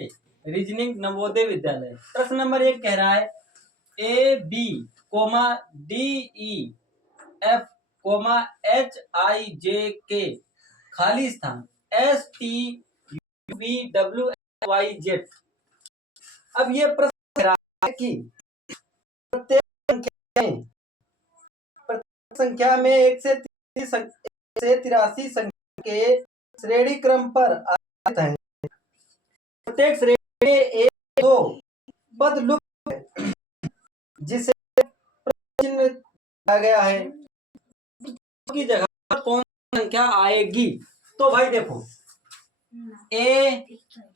Reasoning Navodaya Vidyalaya. प्रश्न number 1 कह रहा है A B comma D E F comma H I J K खाली स्थान S T U V W Y Z. अब ये प्रश्न कह रहा है कि प्रत्येक संख्या में 1 से 83 संख्या के श्रेणी क्रम पर आधारित है। प्रत्येक श्रेणी में 1 2 पद लुप्त है जिसे चिन्ह दिया गया है की जगह पर कौन सी संख्या आएगी। तो भाई देखो ए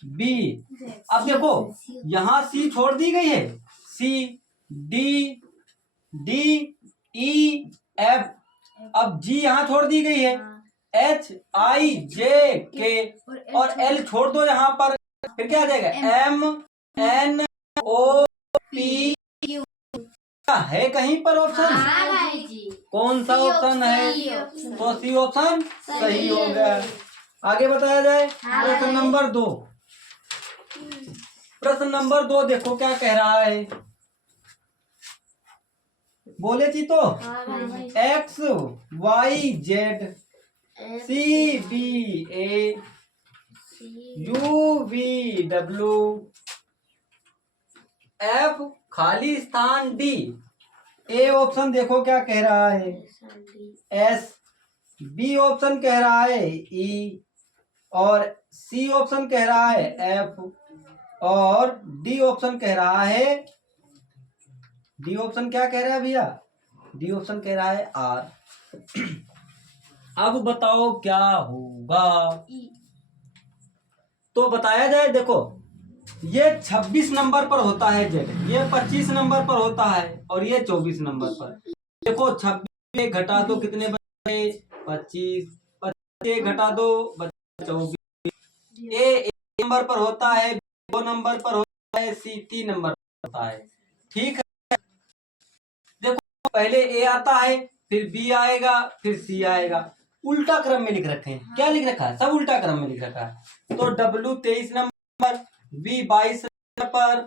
बी, अब देखो यहाँ सी छोड़ दी गई है, C D D E F, अब जी यहाँ छोड़ दी गई है, एच आई जे के और एल छोड़ दो यहाँ पर, फिर क्या आ जाएगा M N O P Q. है कहीं पर ऑप्शन? कौन सा ऑप्शन है? तो सी ऑप्शन सही हो गया। आगे बताया जाए प्रश्न नंबर 2। प्रश्न नंबर 2 देखो क्या कह रहा है, बोले जी तो X Y Z C B A U V W F खाली स्थान डी। ए ऑप्शन देखो क्या कह रहा है एस, बी ऑप्शन कह रहा है ई और सी ऑप्शन कह रहा है एफ और डी ऑप्शन कह रहा है, डी ऑप्शन क्या कह रहा है भैया? डी ऑप्शन कह रहा है आर। अब बताओ क्या होगा? तो बताया जाए, देखो ये 26 नंबर पर होता है जेड, ये 25 नंबर पर होता है और ये 24 नंबर पर। देखो 26 घटा दो कितने बचे? 25, 25 घटा दो 24। ए नंबर पर होता है, 2 नंबर पर होता है, सी 3 नंबर पर होता है। ठीक है, देखो पहले ए आता है, फिर बी आएगा, फिर सी आएगा। उल्टा क्रम में लिख रखे हैं। क्या लिख रखा है? सब उल्टा क्रम में लिख रखा है। तो डब्ल्यू 23 नंबर, बी 22 नंबर पर,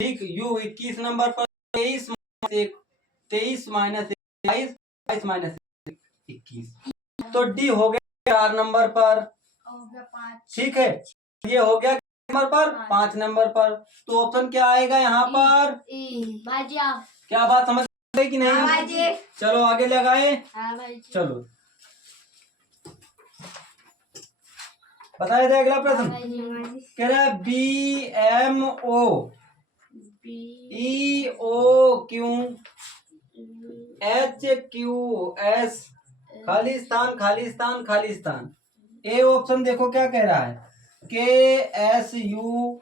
ठीक, यू 21 नंबर पर, 23 माइनस 22, 22 माइनस 21। तो डी हो गया 4 नंबर पर, ठीक है, ये हो गया नंबर पर 5 नंबर पर। तो ऑप्शन क्या आएगा यहाँ पर? क्या बात समझ गए कि नहीं? चलो आगे लगाए। चलो बताया जाए अगला प्रश्न। कह रहा है B M O E O Q H Q S खाली स्थान खाली स्थान खाली स्थान। ए ऑप्शन देखो क्या कह रहा है K S U,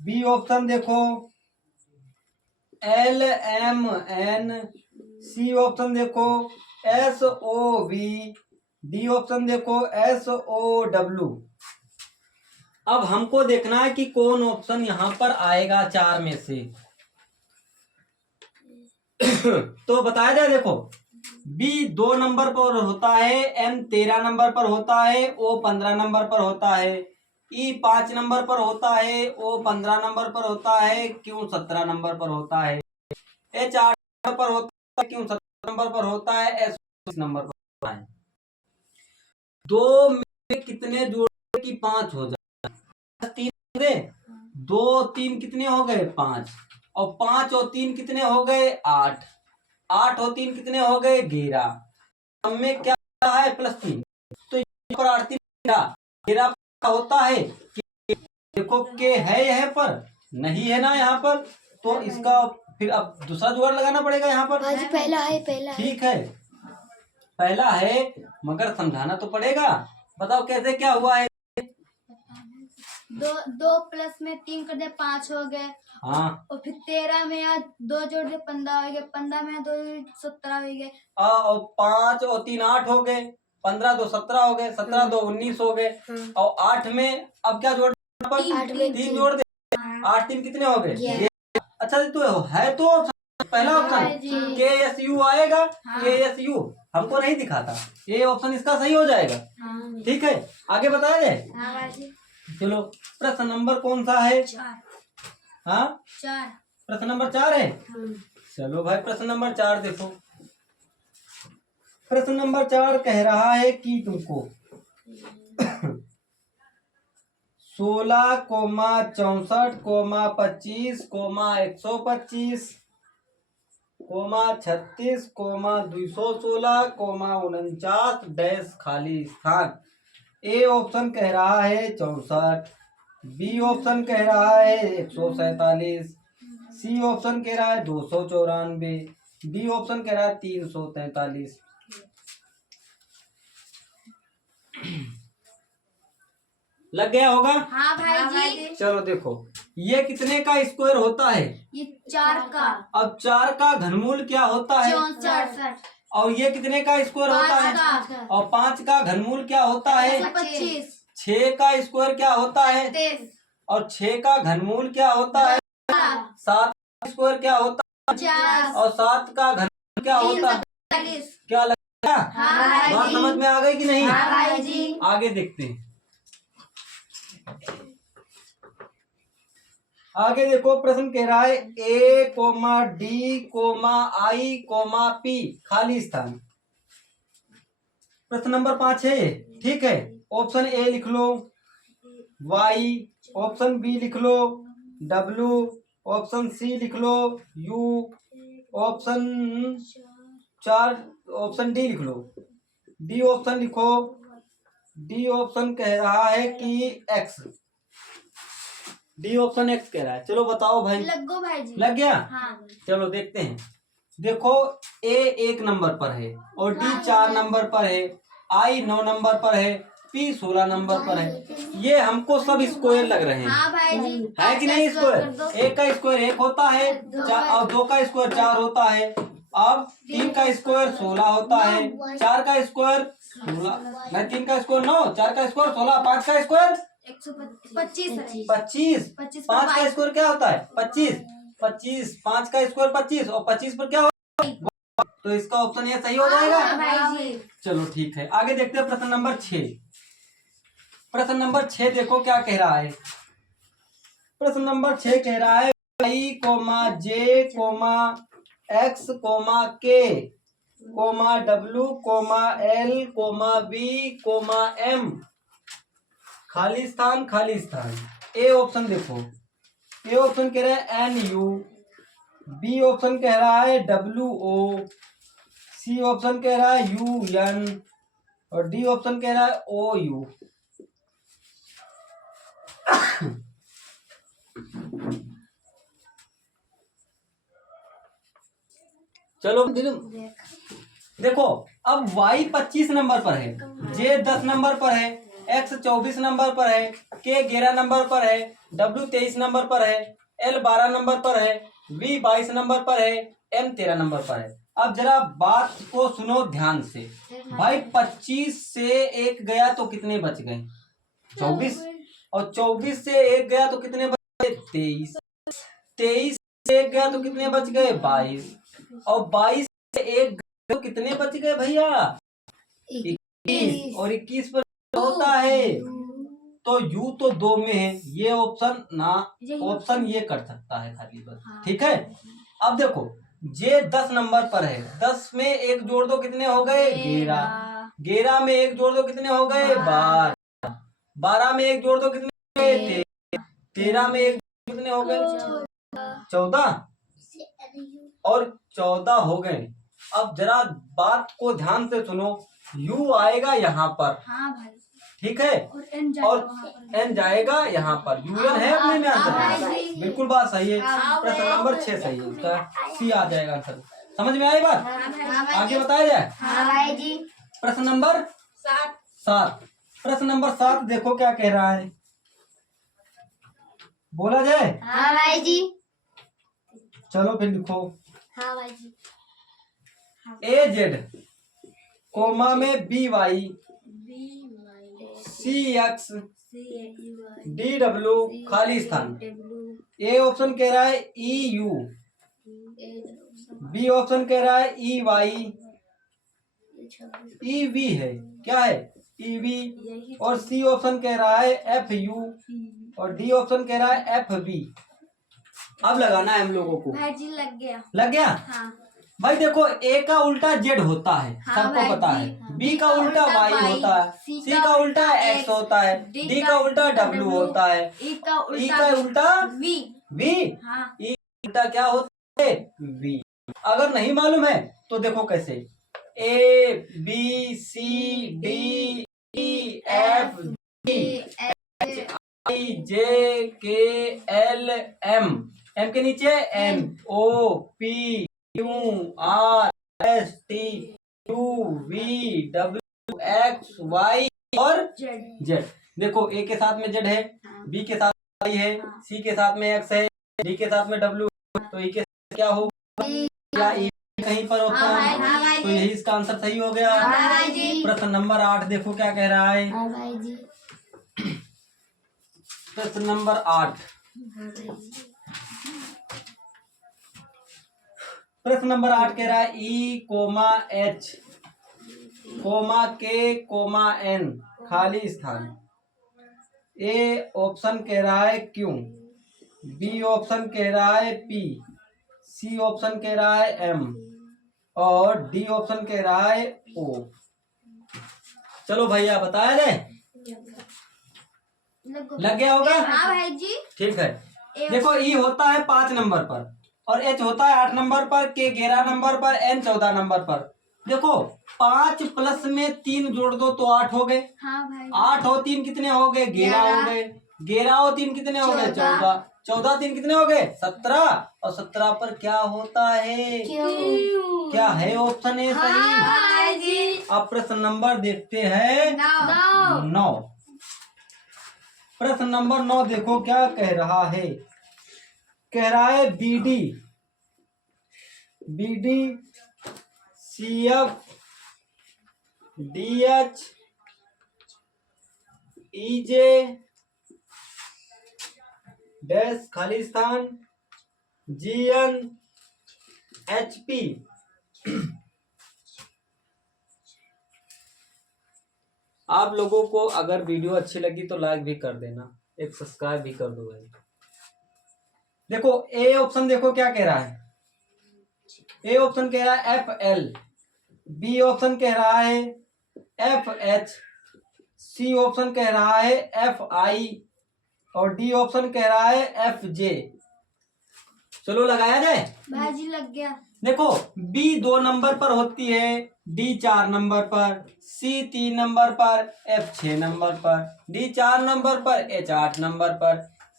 B option देखो L M N, C option देखो S O V, D option देखो एस ओ डब्ल्यू। अब हमको देखना है कि कौन ऑप्शन यहाँ पर आएगा 4 में से। तो बताया जाए, देखो बी 2 नंबर पर होता है, एम 13 नंबर पर होता है, ओ 15 नंबर पर होता है, ई 5 नंबर पर होता है, ओ 15 नंबर पर होता है, क्यू 17 नंबर पर होता है, एच 8 नंबर पर होता है, क्यू 17 नंबर पर होता है, एस 20 नंबर पर होता है। 2 में कितने जोड़े कि 5 हो जाए? 3 दे 2 3 कितने हो गए? 5 और 5 और 3 कितने हो गए? 8, 8 और 3 कितने हो गए? 11। में क्या है? +3। तो यहाँ पर 8 13 होता है कि देखो के है यहाँ पर नहीं है ना यहाँ पर, तो इसका फिर अब दूसरा जुगाड़ लगाना पड़ेगा यहाँ पर। पहला है ठीक है, पहला है मगर समझाना तो पड़ेगा। बताओ कैसे क्या हुआ है? 2 प्लस में 3 कर दे 5 हो गए। हाँ, और फिर 13 में 2 जोड़ दे 15 हो गए, 15 में 2 17 हो गए, और 5 और 3 8 हो गए, 15 2 17 हो गए, 17 2 19 हो गए, और 8 में अब क्या जोड़ना पर? 3 जोड़ दे, 8 3 कितने हो गए? अच्छा तो है तो पहला ऑप्शन के एस यू आएगा। के एस यू हमको नहीं दिखाता, ये ऑप्शन इसका सही हो जाएगा। ठीक है, आगे बताया जाए। चलो प्रश्न नंबर कौन सा है? 4 हाँ 4 प्रश्न नंबर 4 है। चलो भाई प्रश्न नंबर 4 देखो। प्रश्न नंबर 4 कह रहा है कि तुमको 16,64,25,125 36 216 49 खाली स्थान। ए ऑप्शन कह रहा है 64, बी ऑप्शन कह रहा है 147, सी ऑप्शन कह रहा है 294, डी ऑप्शन कह रहा है 343। लग गया होगा? हाँ भाई जी। चलो देखो ये कितने का स्क्वायर होता है? ये 4 का अब 4 का घनमूल क्या होता है? 64 और ये कितने का स्क्वायर होता है? 5 का और 5 का घनमूल क्या होता है? 25 6 का स्क्वायर क्या होता है? 33 और 6 का घनमूल क्या होता है? 7 का स्क्वायर क्या होता है? 50 और 7 का घनमूल क्या होता है? 40। क्या लगता? हाँ भाई बात जी। समझ में आ गई कि नहीं? हाँ भाई जी। आगे देखते हैं। आगे देखो प्रश्न कह रहा है A comma D comma I comma P खाली स्थान। प्रश्न नंबर 5 है ये, ठीक है। ऑप्शन ए लिख लो वाई, ऑप्शन बी लिख लो डब्ल्यू, ऑप्शन सी लिख लो यू, ऑप्शन 4 ऑप्शन डी लिख लो। डी ऑप्शन लिखो। डी ऑप्शन कह रहा है कि एक्स। डी ऑप्शन एक्स कह रहा है। चलो बताओ भाई। लग गो भाई जी। लग गया? हाँ चलो देखते हैं। देखो ए 1 नंबर पर है और डी 4 नंबर पर है, आई 9 नंबर पर है, पी 16 नंबर पर है। ये हमको सब स्क्वायर लग रहे हैं। हाँ भाई जी। है कि नहीं? स्क्वायर एक का स्क्वायर 1 होता है और 2 का स्क्वायर 4 होता है। अब 3 का स्क्वायर 16 होता है, 4 का स्क्वायर 16 नहीं, 3 का स्क्वायर 9, 4 का स्क्वायर 16, 5 का स्क्वायर 125 25, 5 का स्क्वायर क्या होता है? 25, 25 5 का स्क्वायर 25 और 25 पर क्या होता है? तो इसका ऑप्शन ये सही हो जाएगा। भाई जी। चलो ठीक है आगे देखते हैं प्रश्न नंबर 6। प्रश्न नंबर 6 देखो क्या कह रहा है। प्रश्न नंबर 6 कह रहा है I comma J comma X comma K comma W comma L comma B comma M खाली स्थान खाली स्थान। ए ऑप्शन देखो। ए ऑप्शन कह रहा है एन यू, बी ऑप्शन कह रहा है डब्ल्यू ओ, सी ऑप्शन कह रहा है यू एन और डी ऑप्शन कह रहा है ओ यू। चलो देखो अब y 25 नंबर पर है, j 10 नंबर पर है, x 24 नंबर पर है, k 11 नंबर पर है, w 23 नंबर पर है, l 12 नंबर पर है, v 22 नंबर पर है, m 13 नंबर पर है। अब जरा बात को सुनो ध्यान से भाई। 25 से एक गया तो कितने बच गए? 24। और 24 से एक गया तो कितने बच गए? 23। 23 से एक गया तो कितने बच गए? 22। और 22 से एक तो कितने बच गए भैया? 21। और 21 पर होता है तो यू तो 2 में है, ये ऑप्शन ना, ऑप्शन ये कर सकता है खाली बस। ठीक है अब देखो जे 10 नंबर पर है, 10 में एक जोड़ दो कितने हो गए? 11। 11 में एक जोड़ दो कितने हो गए? 12। 12 में एक जोड़ दो कितने हो गए? 13 में एक कितने हो गए? 14 और 14 हो गए। अब जरा बात को ध्यान से सुनो, u आएगा यहाँ पर। हाँ भाई। ठीक है और n जाएगा यहाँ पर। un है अपने में आंसर? बिल्कुल बात सही है। प्रश्न नंबर 6 सही है, उसका सी आ जाएगा आंसर। समझ में आई बात? आगे बताया जाए। हाँ भाई जी। प्रश्न नंबर 7। प्रश्न नंबर 7 देखो क्या कह रहा है, बोला जाए? हाँ भाई जी। चलो फिर लिखो हाँ भाई जी। ए जेड कोमा में B Y C X D W खाली स्थान। ए ऑप्शन कह रहा है ई यू, बी ऑप्शन कह रहा है ई वाई, ई वी है क्या है? EV, और C ऑप्शन कह रहा है FU, और D ऑप्शन कह रहा है FB। अब लगाना है हम लोगों को। भाई जी लग गया। लग गया? हाँ भाई देखो, A का उल्टा Z होता है, हाँ सबको भाई पता जी। है। B का उल्टा Y होता है, C का उल्टा X होता है, D का उल्टा W होता है, E का E का उल्टा V। V, हाँ E का उल्टा क्या होता है? V। अगर नहीं मालूम है तो देखो कैसे, A B C D E F G H I J K L M, M के नीचे N O P Q R S T U V W X Y और Z। देखो, A के साथ में Z है, B के साथ में Y है, C के साथ में X है, D के साथ में W है, तो E के साथ क्या होगा? क्या E कहीं पर होता है? तो यही इसका आंसर सही हो गया। प्रश्न नंबर 8 देखो क्या कह रहा है। प्रश्न नंबर 8, प्रश्न नंबर 8 कह रहा है E, H, K, N खाली स्थान। A ऑप्शन कह रहा है Q, B ऑप्शन कह रहा है P, C ऑप्शन कह रहा है M, और D ऑप्शन कह रहा है O। चलो भैया बताया जाए। लग गया होगा? हाँ भाई जी। ठीक है। देखो, E होता है 5 नंबर पर, और H होता है 8 नंबर पर, K 11 नंबर पर, N 14 नंबर पर। देखो, 5 प्लस में 3 जोड़ दो तो 8 हो गए। हाँ भाई 8 और 3 कितने हो गए? 11 हो गए। 11 और 3 कितने हो गए? 14। 14 3 कितने हो गए? 17। और 17 पर क्या होता है? क्या है? ऑप्शन ए सही। भाई जी। अब प्रश्न नंबर देखते हैं 9। प्रश्न नंबर 9 देखो क्या कह रहा है। कह रहा है BD, CF, DH, EJ dash खाली स्थान GN HP। आप लोगों को अगर वीडियो अच्छी लगी तो लाइक भी कर देना, एक सब्सक्राइब भी कर दो भाई। देखो, ए ऑप्शन देखो क्या कह रहा है। ए ऑप्शन कह रहा है FL, बी ऑप्शन कह रहा है FH, सी ऑप्शन कह रहा है FI, और डी ऑप्शन कह रहा है FJ। चलो लगाया जाए। भाई जी लग गया। देखो, B 2 नंबर पर होती है, D 4 नंबर पर, C 3 नंबर पर, F 6 नंबर पर, D 4 नंबर पर, H 8 नंबर पर,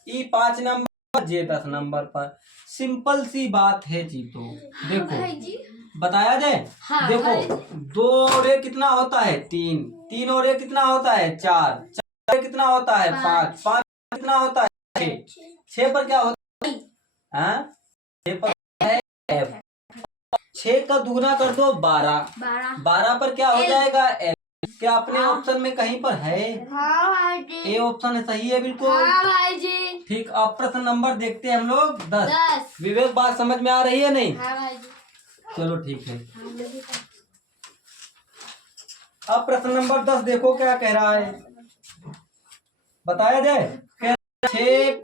E 5 नंबर पर, J 10 नंबर पर। सिंपल सी बात है जी। तो देखो भाई जी बताया जाए। हाँ, देखो, 2 और 1 कितना होता है? 3, 3 और 1 कितना होता है? 4, 4 कितना होता है? 5, 5 कितना होता है? 6, 6 पर क्या होता है? हाँ, 6 पर है F। 6 का दुगना कर दो 12, 12 पर क्या हो जाएगा? L। क्या अपने ऑप्शन में कहीं पर है? हाँ भाई जी। ए ऑप्शन सही है बिल्कुल। हाँ भाई जी। ठीक। अब प्रश्न नंबर देखते हैं हम लोग 10। 10। विवेक, बात समझ में आ रही है नहीं? हाँ भाई जी। चलो ठीक है। अब प्रश्न नंबर 10 देखो क्या कह रहा है। बताया जाए। 6,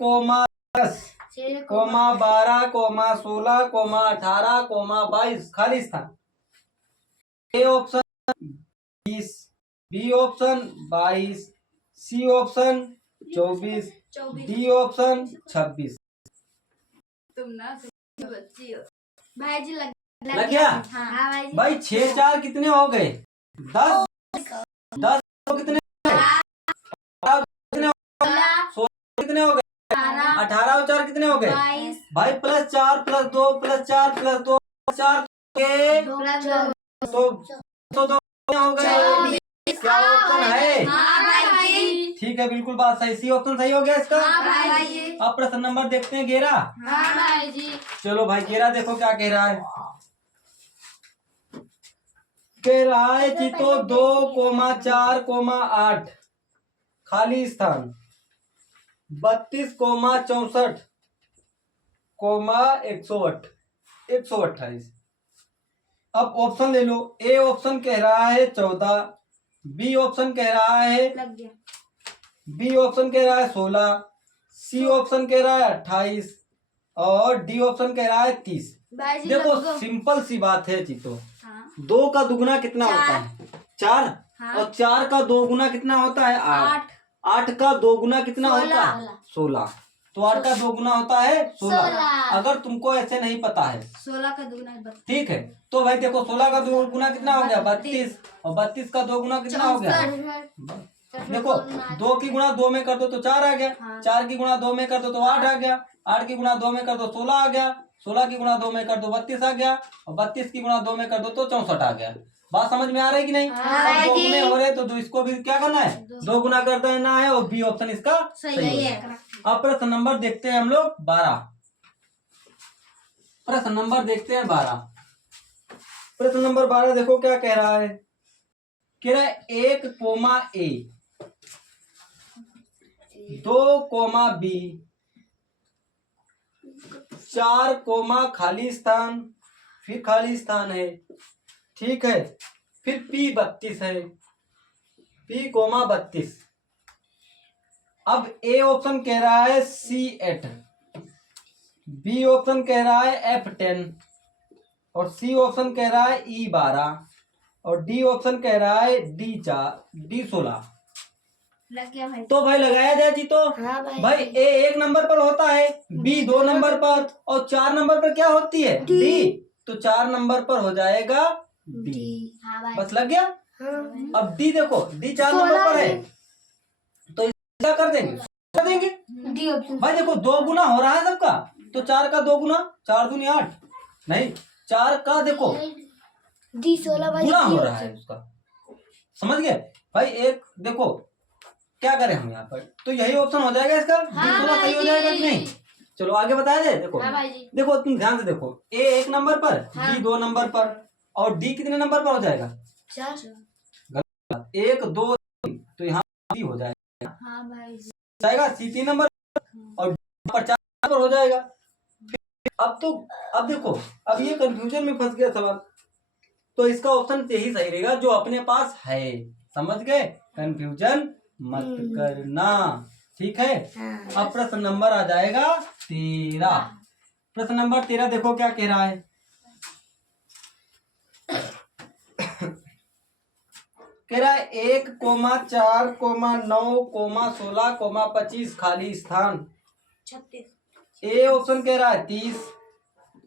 10, 12, 16, 18, 22 खाली स्थान। A option 20, B option 22, C option 24, D option 26। तुम ना बच्ची हो। भाई जी लग गया? हाँ भाई जी। भाई 6 4 कितने हो गए? 10। 10 कितने हो गए? 18 कितने हो गए? 16 कितने हो गए? 18 और 4 कितने हो गए? 22। भाई +4 +2 +4 +2 4 के तो 2 हो गए। क्या ऑप्शन है? हाँ भाई जी। ठीक है, बिल्कुल बात सही। सी ऑप्शन सही हो गया इसका। हाँ भाई जी। अब प्रश्न नंबर देखते हैं 11। हाँ भाई जी। चलो भाई 11 देखो क्या कह रहा है। कह रहा है जी तो 2, 4, 8 खाली स्थान 32, 64, 128। अब ऑप्शन ले लो। ए ऑप्शन कह रहा है 14, बी ऑप्शन कह रहा है लग गया। बी ऑप्शन कह रहा है 16, सी ऑप्शन कह रहा है 28 और डी ऑप्शन कह रहा है 30। भाई जी देखो लग गो। सिंपल सी बात है जीतो, हाँ। 2 का दुगुना कितना चार। होता है 4, हाँ। और 4 का 2 गुना कितना होता है 8, 8 का 2 गुना कितना होता है 16, तो 8 का 2 गुना होता है 16। अगर तुमको ऐसे नहीं पता है 16 का दुगुना 32। ठीक है, तो भाई देखो 16 का 2 गुना कितना हो गया 32, और 32 का 2 गुना कितना हो गया, 64। देखो 2 की गुणा 2 में कर दो तो 4 आ गया, हाँ। 4 की गुणा 2 में कर दो तो 8 आ गया, 8 की गुणा 2 में कर दो 16 आ गया, 16 की गुणा 2 में कर दो 32 आ गया, और 32 की गुणा 2 में कर दो तो 64 आ गया। बात समझ में आ रही कि नहीं? हाँ अब 2 जी। गुने हो रहे तो इसको भी क्या करना है 2 गुना कर देना है, और बी ऑप्शन इसका सही है। अब प्रश्न नंबर देखते हैं हम लोग 12। प्रश्न नंबर देखते हैं 12। प्रश्न नंबर 12 देखो क्या कह रहा है, कह रहा है 1 कोमा ए, 2 कोमा बी, 4 कोमा खाली स्थान, फिर खाली स्थान है, ठीक है, फिर P 32 है, P कोमा 32। अब ए ऑप्शन कह रहा है C8, बी ऑप्शन कह रहा है F10 और सी ऑप्शन कह रहा है E12 और डी ऑप्शन कह रहा है D16। लग गया भाई। तो भाई लगाया जाए जी तो हाँ भाई ए 1 नंबर पर होता है, बी 2 नंबर पर, और 4 नंबर पर क्या होती है डी, तो 4 नंबर पर हो जाएगा डी। हाँ भाई। बस लग गया। हाँ। अब डी देखो, डी 4 नंबर पर है तो क्या कर देंगे डी ऑप्शन। भाई देखो 2 गुना हो रहा है सबका, तो 4 का 2 गुना 4 दूनी 8, नहीं 4 का देखो डी 16 भाई गुना हो रहा है उसका, समझ गए भाई। एक देखो क्या करें हम यहाँ पर, तो यही ऑप्शन हो जाएगा इसका, डी 16 सही हो जाएगा कि नहीं। चलो आगे बताया जाए। देखो हाँ भाई जी। देखो तुम ध्यान से देखो, ए 1 नंबर पर, हाँ। बी 2 नंबर पर, और डी कितने नंबर पर हो जाएगा 4। 1 2 3, तो यहाँ डी हो जाएगा, हाँ भाई जी। जाएगा सी 3 नंबर और डी पर 4 नंबर हो जाएगा। अब देखो अब ये कंफ्यूजन में फंस गया सवाल, तो इसका ऑप्शन यही सही रहेगा जो अपने पास है, समझ गए, कंफ्यूजन मत करना, ठीक है। अब प्रश्न नंबर आ जाएगा 13। प्रश्न नंबर 13 देखो क्या कह रहा है, कह रहा है 1 कोमा 4 कोमा 9 कोमा 16 कोमा 25 खाली स्थान। 36। ए ऑप्शन कह रहा है 30,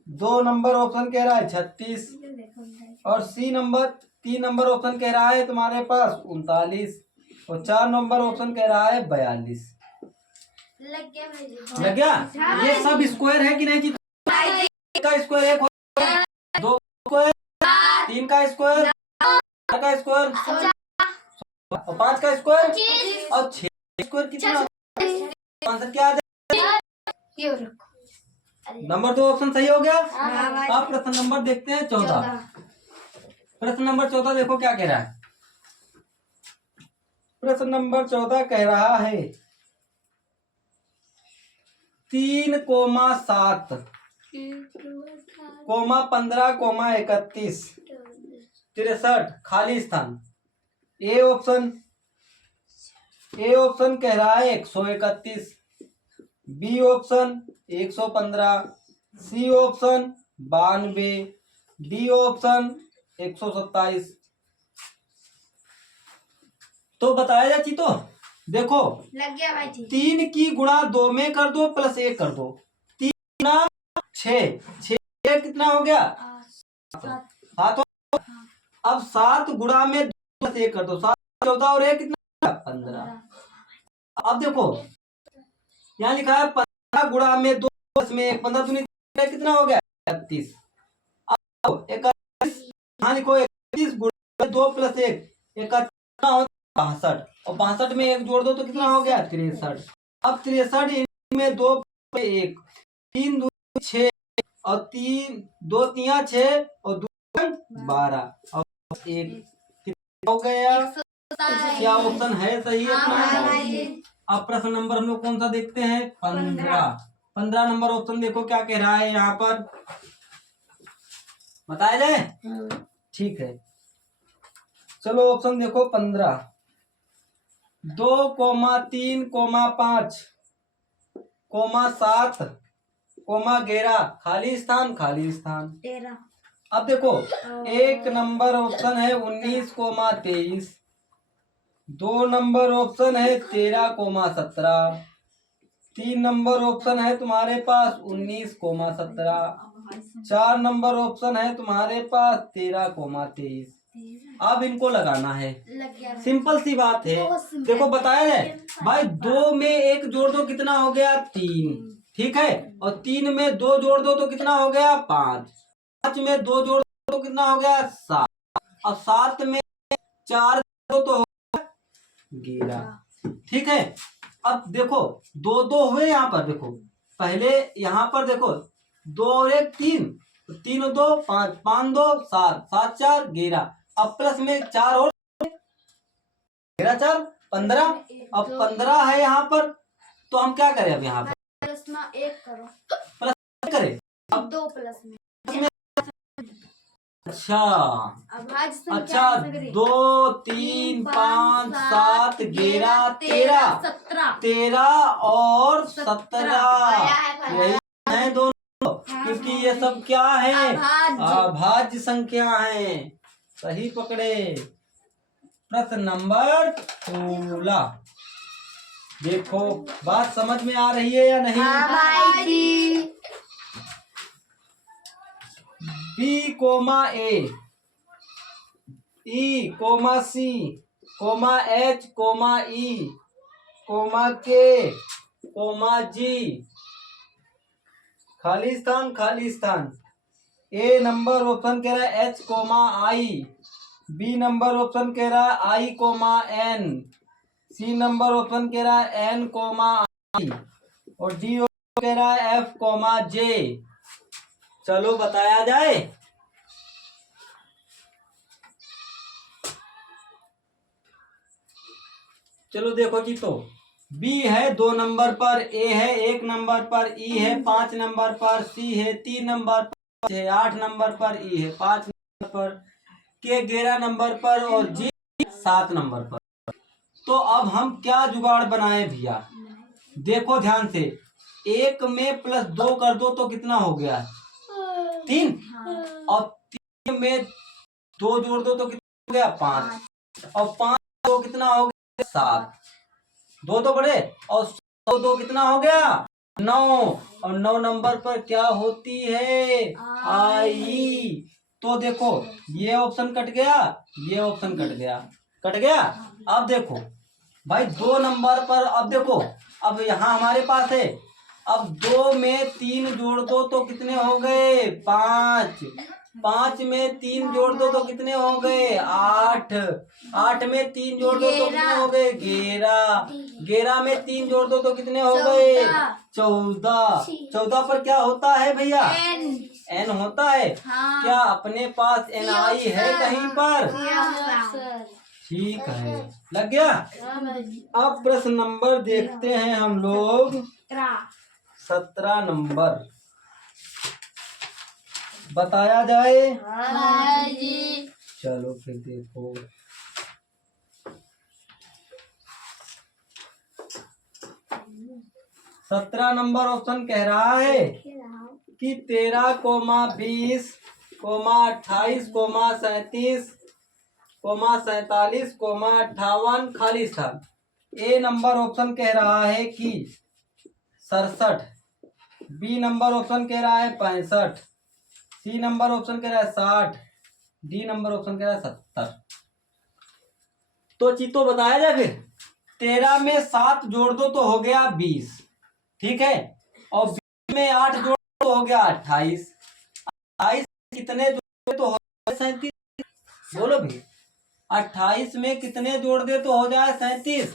2 नंबर ऑप्शन कह रहा है 36, और सी नंबर 3 नंबर ऑप्शन कह रहा है तुम्हारे पास 39, और 4 नंबर ऑप्शन कह रहा है 42। लग गया भाई जी। लग गया। ये सब स्क्वायर है कि नहीं जी? का स्क्वायर 1 होता है, 2 स्क्वायर, 3 का स्क्वायर, 4 का स्क्वायर, और 5 का स्क्वायर, और 6 स्क्वायर कितना, आंसर क्या आ जाएगा? ये रखो। नंबर 2 ऑप्शन सही हो गया। हाँ। अब प्रश्न नंबर देखते हैं 14। प्रश्न नंबर 14 देखो क्या कह रहा है, प्रश्न नंबर 14 कह रहा है 3 कोमा 7 कोमा 15 कोमा 31 63 खाली स्थान। ए ऑप्शन कह रहा है 131, B option 115, C option 92, D option 127। तो बताया जाए तो देखो लग गया भाई जी। 3 की गुणा 2 में कर दो प्लस 1 कर दो, 3 गुणा 6 कितना हो गया 7। अब 7 गुणा में 2 प्लस 1 कर दो, 7 14 और 1 कितना 15। अब देखो यहाँ लिखा है 15 गुणा में 2 प्लस में 1, 15 दूनी कितना हो गया 31। अब 31 यहाँ लिखो 31 गुणा 2 प्लस 1, 61 62, और 62 में 1 जोड़ दो तो कितना हो गया 63। अब 63 में 2 1, 3 2 6, और 3 2 3 6 और 2 12, और 1 कितना हो गया, क्या ऑप्शन है सही है? अब प्रश्न नंबर हम लोग कौन सा देखते हैं 15 नंबर ऑप्शन देखो क्या कह रहा है यहाँ पर, बताया जाए। ठीक है चलो ऑप्शन देखो 15, 2,3,5, 7, 11, खाली स्थान खाली स्थान। 13। अब देखो एक नंबर ऑप्शन है 19,23, 2 नंबर ऑप्शन है 13,17, 3 नंबर ऑप्शन है तुम्हारे पास 19,17, 4 नंबर ऑप्शन है तुम्हारे पास 13,23। अब इनको लगाना है, लग गया। सिंपल सी बात है। बहुत सिंपल। देखो बताया जाए भाई, 2 में 1 जोड़ दो कितना हो गया 3, ठीक है, और 3 में 2 जोड़ दो तो कितना हो गया 5, 5 में 2 जोड़ दो तो कितना हो गया 7, और 7 में 4 जोड़ दो तो हो गया 11, ठीक है। अब देखो 2 2 हुए यहाँ पर, देखो पहले यहाँ पर देखो 2 और 1 3, 3 और 2 5, 5 2 7, 7 4 11, अब प्लस में 4 और 13 4 15, अब 15 है यहाँ पर, तो हम क्या करें अब यहाँ पर प्लस में 1 करो, प्लस करें, अब 2 प्लस में। अच्छा अभाज्य संख्या अच्छा, है 2 3 5 7 11 13, 13 और 17 यही है दोनों, क्योंकि ये सब क्या है अभाज्य संख्या है। सही पकड़े। प्रश्न नंबर 16, देखो बात समझ में आ रही है या नहीं? हाँ भाई जी। B, A, E, C, H, E, K, G, खाली स्थान खाली स्थान। A नंबर ऑप्शन कह रहा है H, I, B number option कह रहा है I, N, C number option कह रहा है N, I, और D कह रहा है F, J। चलो बताया जाए। चलो देखो जी, तो B है 2 नंबर पर, A है 1 नंबर पर, E है 5 नंबर पर, C है 3 नंबर पर, है 8 नंबर पर, E है 5 नंबर पर, K 11 नंबर पर और G 7 नंबर पर। तो अब हम क्या जुगाड़ बनाए भैया, देखो ध्यान से, 1 में प्लस 2 कर दो तो कितना हो गया 3, और 3 में 2 जोड़ दो तो कितना हो गया 5, और 5 दो कितना हो गया 7, 2 तो बड़े, और 2 कितना हो गया 9, और 9 नंबर पर क्या होती है आई। तो देखो ये ऑप्शन कट गया, ये ऑप्शन कट गया, कट गया। अब देखो भाई 2 नंबर पर, अब देखो अब यहाँ हमारे पास है, अब 2 में 3 जोड़ दो तो कितने हो गए 5, 5 में 3 जोड़ दो तो कितने हो गए 8, 8 में 3 जोड़ दो तो कितने हो गए 11, 11 में 3 जोड़ दो तो कितने हो गए 14, 14 पर क्या होता है भैया एन होता है। हाँ। क्या अपने पास एन आई है कहीं पर? सर। ठीक है, लग गया। अब प्रश्न नंबर देखते हैं हम लोग 17 नंबर, बताया जाए। हाँ जी। चलो फिर देखो, सत्रह नंबर ऑप्शन कह रहा है कि 13, 20, 28, 37, 47, 58 खाली स्थान। ए नंबर ऑप्शन कह रहा है कि 67, बी नंबर ऑप्शन कह रहा है 65, सी नंबर ऑप्शन कह रहा है 60, डी नंबर ऑप्शन कह रहा है 70। तो चीतो बताया जाए फिर, 13 में 7 जोड़ दो तो हो गया 20, ठीक है, और 20 में 8 जोड़ दो तो हो गया 28, 28 कितने जोड़ तो हो गया 37, बोलो भी 28 में कितने जोड़ दे तो हो जाए 37,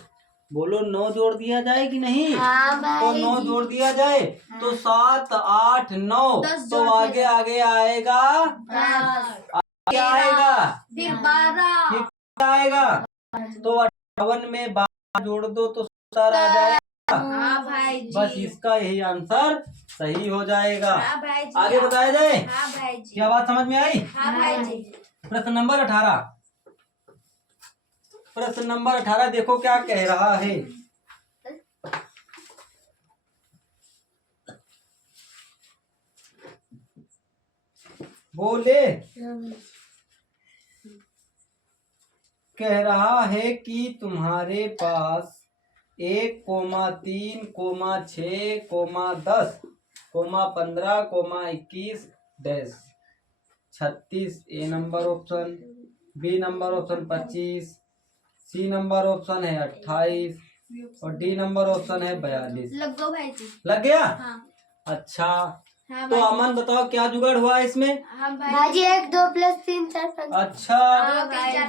बोलो 9 जोड़ दिया जाए कि नहीं? तो 9 जोड़ दिया जाए तो 7 8 9, तो आगे आगे आएगा, आगे आएगा फिर 12, फिर आएगा, तो 58 में 12 जोड़ दो तो 70 आ जाएगा। हाँ भाई जी। बस इसका यही आंसर सही हो जाएगा। हाँ भाई जी। आगे बताया जाए। हाँ भाई जी। क्या बात समझ में आई? हाँ भाई जी। प्रश्न नंबर 18, प्रश्न नंबर 18 देखो क्या कह रहा है। बोले, कह रहा है कि तुम्हारे पास 1,3,6,10,15,21 dash 36 A number option, B number option 25, C number option है 28 और डी नंबर ऑप्शन है 42। लग गो भाई जी। लग गया? हाँ अच्छा, हाँ तो भाई। अमन बताओ क्या जुगाड़ हुआ इसमें? हाँ भाई। भाजी 1 2 प्लस 3 4 5। अच्छा,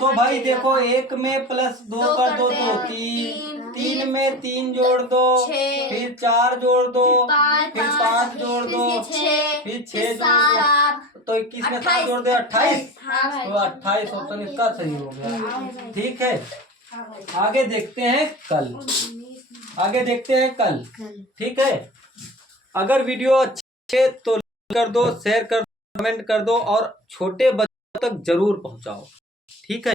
तो भाई देखो 1 में प्लस 2 कर दो तो 3, 3 में 3 जोड़ दो, फिर 4 जोड़ दो, फिर 5 जोड़ दो, फिर 6 जोड़ दो, तो 21 में 7 जोड़ दे 28। हाँ भाई। तो 28 ऑप्शन इसका सही हो गया। ठीक है, आगे देखते हैं कल, आगे देखते हैं कल। ठीक है, अगर वीडियो अच्छी है तो लाइक कर दो, शेयर कर दो, कमेंट कर दो और छोटे बच्चों तक जरूर पहुंचाओ। ठीक है।